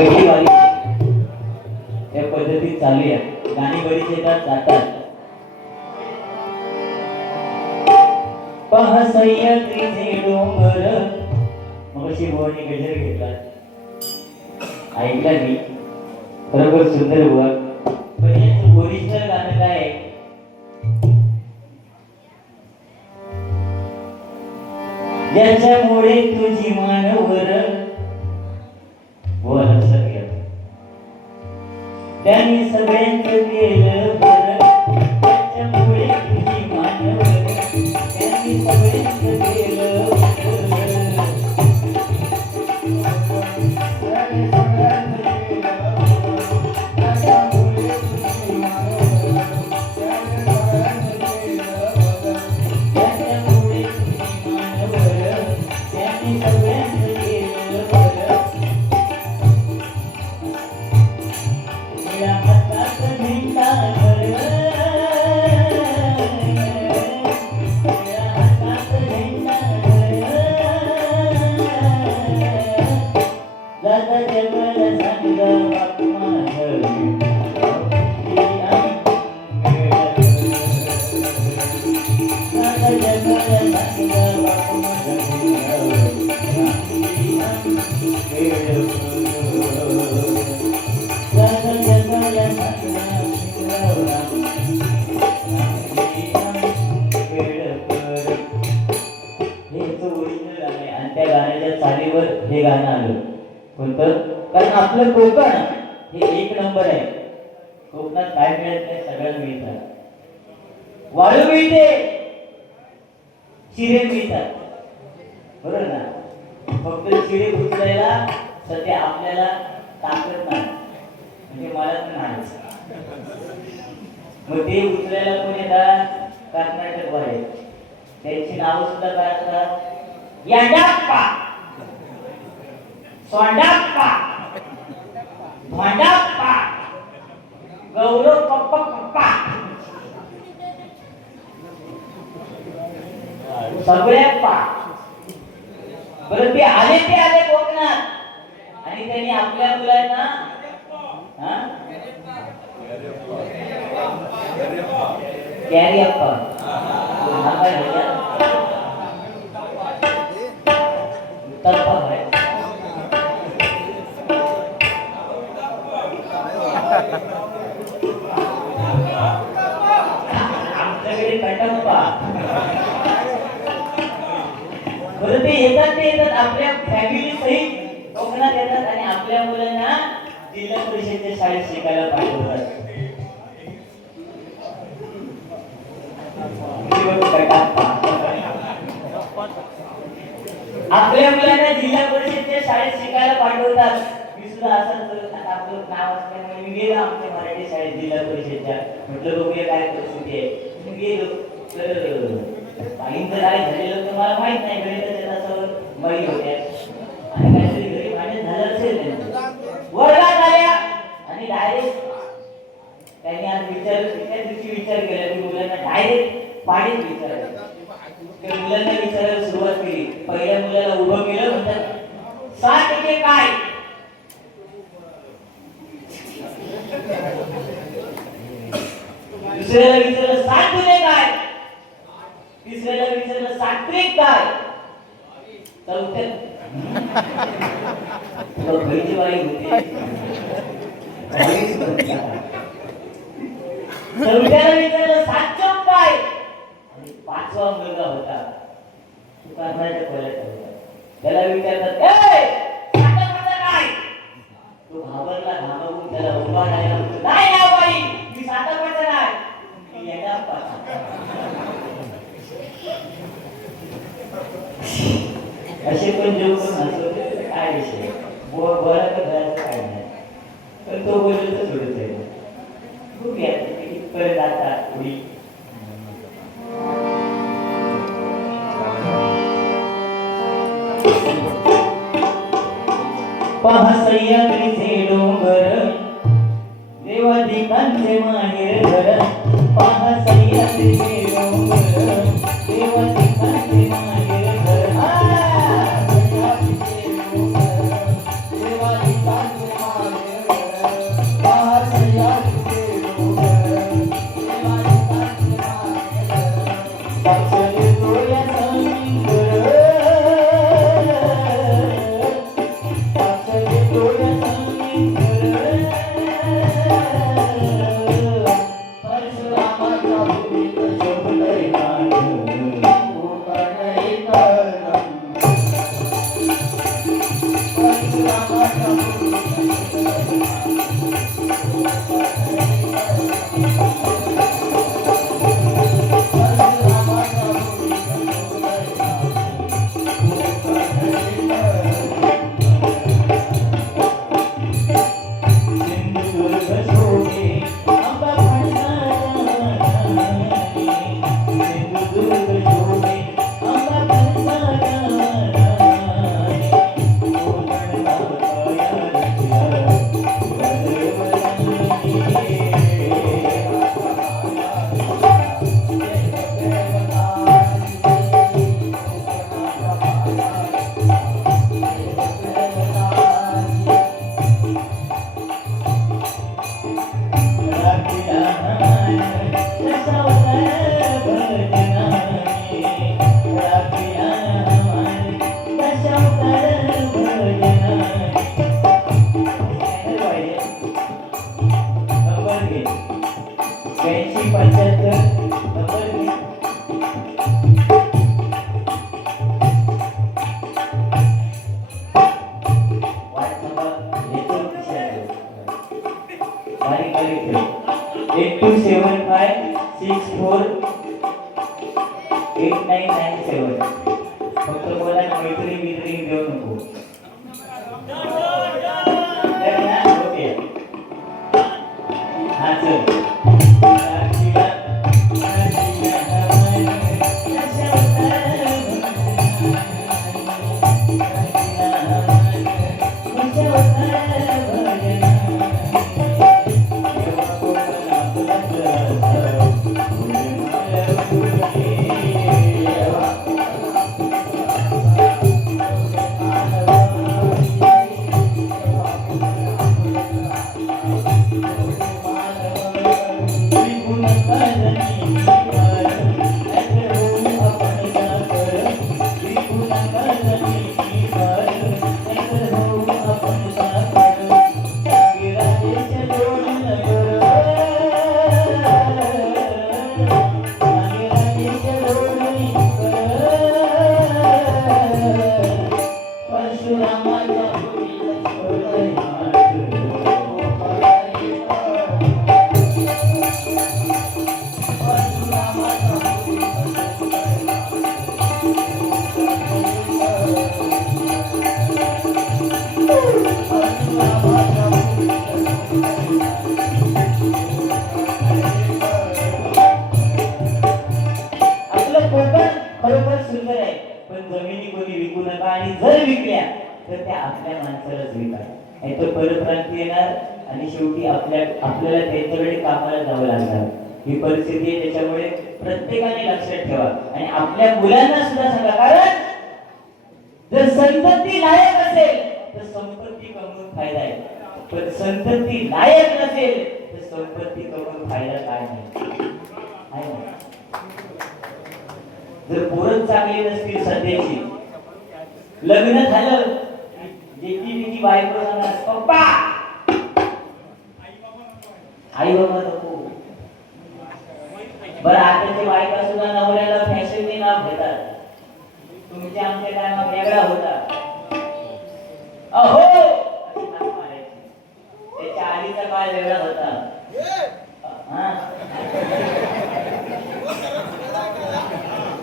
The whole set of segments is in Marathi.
पहिली वारी या पद्धतीत चालू आहे. गाणी बरीच येतात जातात. पहा सह्याद्रीचे डोंगर, मग अशी भवानी गजर घेतला, ऐकला मी, बरोबर सुंदर बुवा. पण याचं ओरिजिनल गाणं काय आहे? ज्याच्यामुळे तुझी मानवर वर सगळं त्यांनी सगळ्यांचं केलं बरं. त्याच्यामुळे तुझी मानवर त्यांनी सगळ्यांचं केलं हे गाणं आलं. कोणतं? कारण आपलं कोकण हे एक नंबर आहे. कोकणात काय मिळत नाही, सगळं मिळतं. वाळू मिळते, चिरे मिळतात, बरोबर ना? फक्त चिरे उचलायला सध्या आपल्याला ताकद नाही, म्हणजे मला तर नाही. मग ते उचलायला कोण येतात? कर्नाटक वाले. त्यांची नावं सुद्धा काय असतात? याडाप्पा, सोंडाप्पा, भांडाप्पा, गौरव पप्पा पप्पा, सगळ्याप्पा. बरं ते आले कोकणात आणि त्यांनी आपल्या मुलांना कॅरीअप्पा आमच्याकडे कटप्पा. बरं ते येतात आपल्या फॅमिली सहित कोकणात येतात आणि आपल्या मुलांना जिल्हा परिषदेच्या शाळेत शिकायला पाठवतात. आपल्या मुलांना जिल्हा परिषदेच्या शाळेत शिकायला पाठवतात. मी सुद्धा असं आपलं नाव असल्यामुळे मी गेलो आमच्या मराठी शाळेत जिल्हा परिषदच्या. म्हटलं बघूया काय परिस्थिती आहे. मी गेलो तर बाईंचं काय झालेलं तर मला माहित नाही. गणिताच्या तासावर बाई होत्या आणि काहीतरी घरी भांडण झालं असेल. वर्गात आल्या आणि डायरेक्ट त्यांनी आज त्या दिवशी विचार केला की मुलांना डायरेक्ट पाडीत विचारायचं. त्या मुलांना विचारायला सुरुवात केली. पहिल्या मुलाला उभं केलं, म्हणतात 7 एके काय? दुसऱ्याला विचारलं 7 दुने काय? तिसऱ्याला विचारलं 7 त्रिक काय? चौथ्याला बहिणी बाई होती. चौथ्याला विचारलं 7 चौक काय? आणि 5वा मुलगा होता तो कर्नाटक बोलायचा होता. त्याला विचारतात 7 काय? तो घाबरला. घाबरून त्याला उभा राहिला. नाही ना बाई, मी 7 नाही, मी येणार. असे पण जेव पण हसवते. काय विषय बोला तर घराचं काय नाही, पण तो बोलला तर सोडत आहे. खूप इथपर्यंत आता थोडी पहा सह्याद्रीचे डोंगर, देवादिकांचे माहेर घर. पहा सह्याद्रीचे डोंगर, देवादिकांचे माहेर घर. देवादिकांचे माहेर फक्त बोला मैत्री मित्री देऊ नको. ओके हा चल शेवटी आपल्याला त्यांच्याकडे कामाला जावं लागणार. ही परिस्थिती आहे. त्याच्यामुळे प्रत्येकाने लक्षात ठेवा आणि आपल्या मुलांना सुद्धा सांगा. कारण जर संतती लायक असेल तर संपत्ती कमवून फायदा आहे, पण संतती लायक नसेल तर संपत्ती कमवून फायदा काय नाही. जर पोरच चांगली नसतील सध्याची, लग्न झालं जेची बायको सांगणार पप्पा आई बाबा नको. बरं आताची बायका सुद्धा नवऱ्याला फॅशनने नाव घेतात. तुमच्या आमच्या टायमा वेगळा होता. अहो त्याच्या आधीचा काळ वेगळा होता.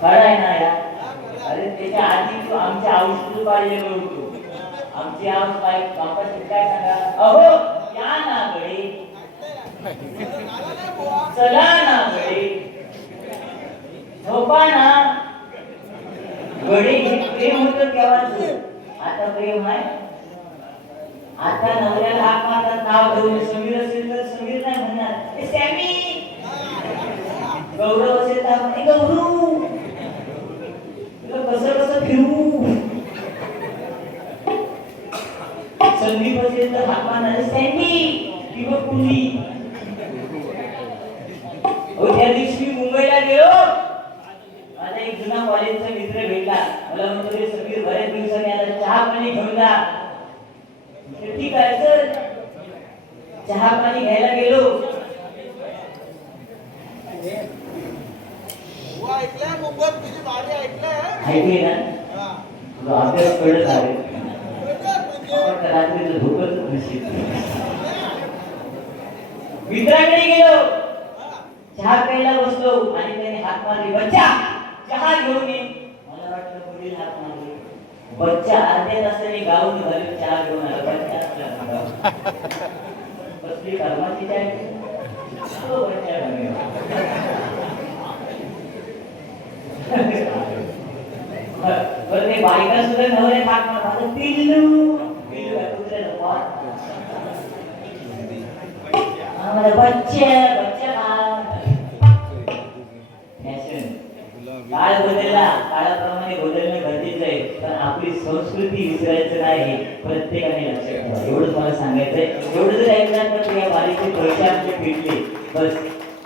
खरं आहे ना या. अरे त्याच्या आधी तू आमच्या औषध पाहिलेलं होतो. आमची आऊस बाईक कापाशी काय सांगा. अहो या ना गडी चला ना गडी झोपा ना गडी. प्रेम होत केव्हाच. आता प्रेम आहे. आता नवऱ्याला हाक मारतात नाव घेऊन. समीर असेल तर समीर नाही म्हणणार सॅमी. गौरव असेल तर म्हणे गौरव. तुला कसं कसं फिरू. संदीप असेल तर हाक मारणार सॅमी किंवा कुंडी. त्या दिवशी मी मुंबईला गेलो. माझा एक जुना कॉलेजचा मित्र भेटला. मला म्हणतो रे समीर बऱ्याच दिवसांनी आता चहा पाणी घेऊन जा. ठीक आहे सर. चहा पाणी घ्यायला गेलो. ऐकले ना तुझा अभ्यास कळत आहे. रात्री तर झोपच नशीब. मित्राकडे गेलो, चहा प्यायला बसलो आणि त्याने हात मारली, बच्चा चहा घेऊन ये. मला वाटलं वडील हात मारले. बच्चा अर्ध्या तासाने गाऊन घालून चहा घेऊन आला. बच्चा बसली कर्माची चाय. बच्चा बरं ते बायका सुद्धा नवरे हात मारतात. पिल्लू पिल्लू बच्चे बच्चे काळ बदलला, काळाप्रमाणे बदलणं गरजेचं आहे, पण आपली संस्कृती विसरायचं नाही, प्रत्येकाने लक्षात ठेवा. एवढंच मला सांगायचंय. एवढं जर ऐकलं तर या बारीचे पैसे आमचे फिटले बस,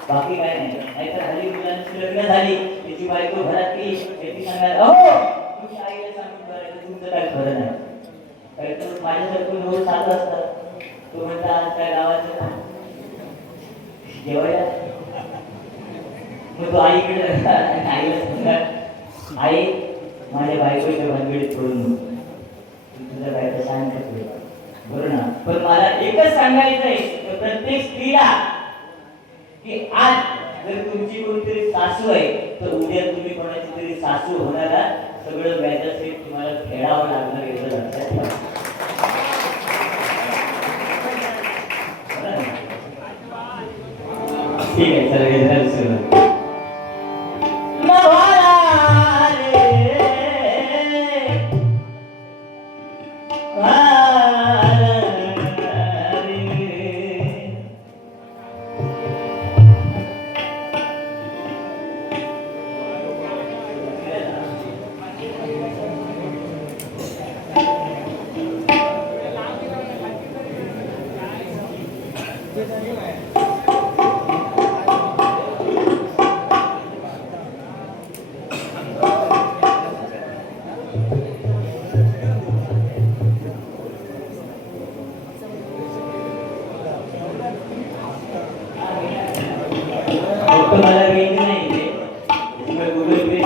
बाकी काय नाही. नाहीतर हल्ली मुलांची लग्न झाली, त्याची बायको घरातली, त्याची सांगायला अहो तुमच्या आईला सांगून करायचं, तुमचं काय खरं नाही. काही तर माझ्यासारखं रोज चालू असतात. तो म्हणता आज काय गावाचं जेवायला, मग तो आईकडे आईला सांगतात आई माझ्या बायकोच्या भानगडीत सोडून तुझ्या बायको शांत बरोबर ना. पण मला एकच सांगायचंय प्रत्येक स्त्रीला की आज जर तुमची कोणतरी सासू आहे तर उद्या तुम्ही कोणाची तरी सासू होणारा, सगळं व्याजासहित तुम्हाला फेडावं लागणार एवढं लक्षात ठेवा. ठीक आहे, चला घेतलं सुरू. मला रेंज नाही त्यामुळे गुगल पे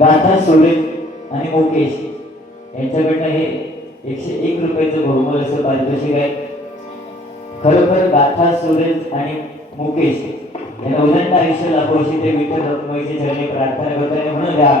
गाथा सुरेश आणि मुकेश यांच्याकडनं हे 101 रुपयाचं बहुमूल्य असं पारितोषिक आहे. खरोखर गाथा सुरेश आणि मुकेश यांना उदंड आयुष्य लाभो अशी ते विठ्ठल रखुमाईची चरणी प्रार्थना करताना म्हणून द्या.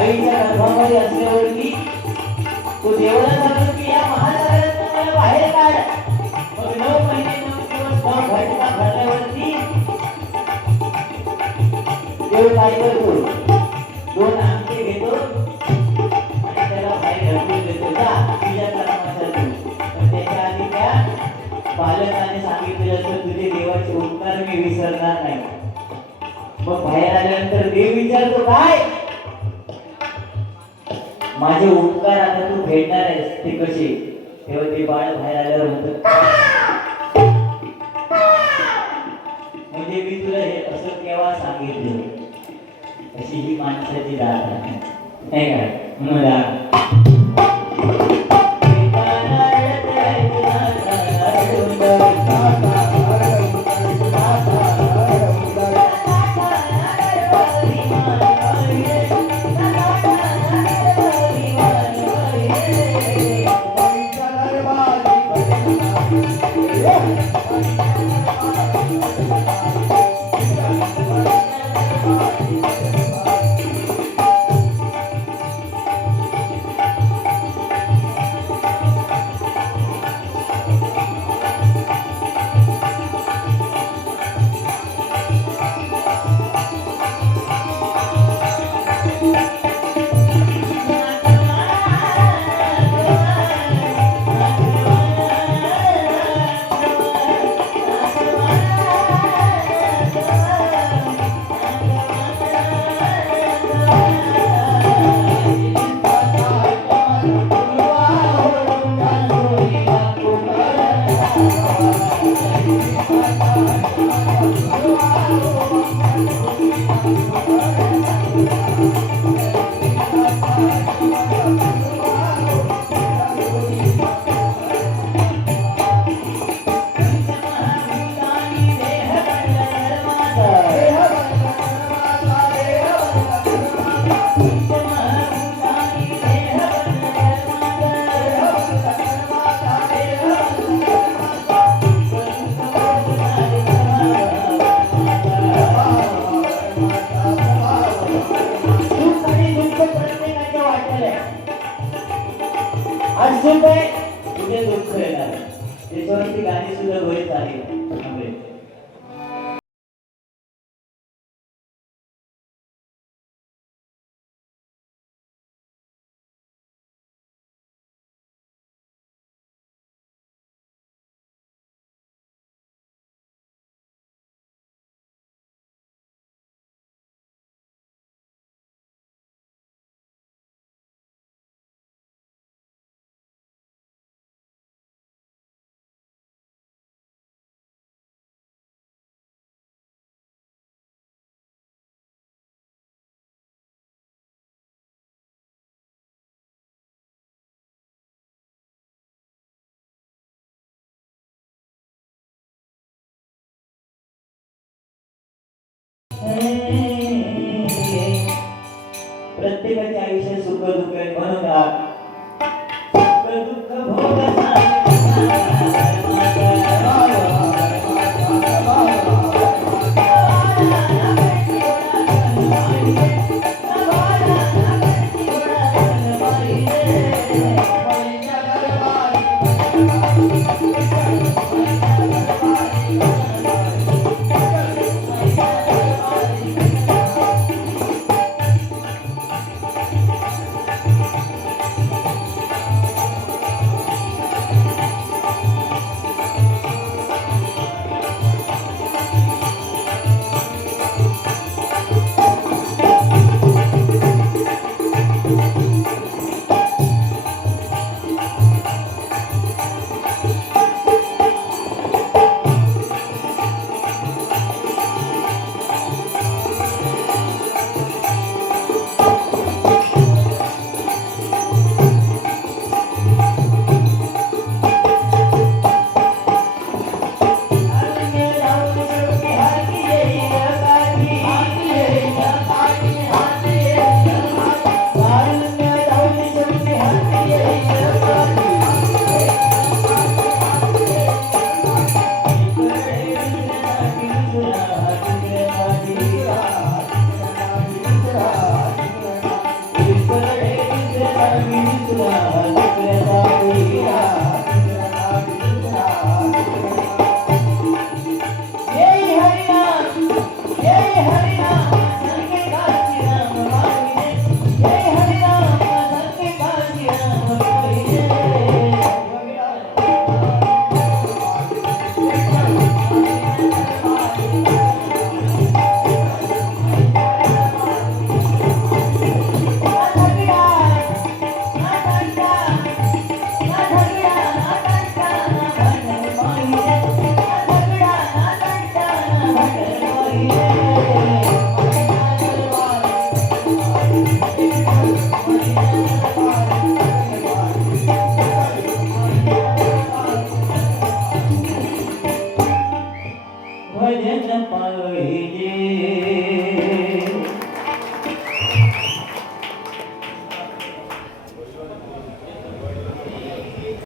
आईच्या गर्भामध्ये असल्यावरती तो देवाला सांगतो की या महासागरातून मला बाहेर काढ. मग 9 महिने 9 दिवस 9 घटका भरल्यावरती देव काय करतो, 2 आमटे घेतो आणि त्याला बाहेर ढकलून देतो. जा तुझ्या कर्माचा तू. पण त्याच्या आधी त्या मालकाने सांगितलेलं असतं तुझे देवाचे उपकार मी विसरणार नाही. मग बाहेर आल्यानंतर देव विचारतो काय माझे उपकार आता तू फेडणार आहेस ते कसे. तेव्हा ते बाळ बाहेर आल्यावर म्हणतो म्हणजे मी तुला हे असं केव्हा सांगितलं. अशी ही माणसाची दात आहे नाही काय म्हणून अजून काय तुझे दुःख येणार त्याच्यावरती गाणी सुद्धा बरीच आली. प्रत्येकाच्या आयुष्यात सुख दुःख म्हणून दुःख भोग भजन पाहिजे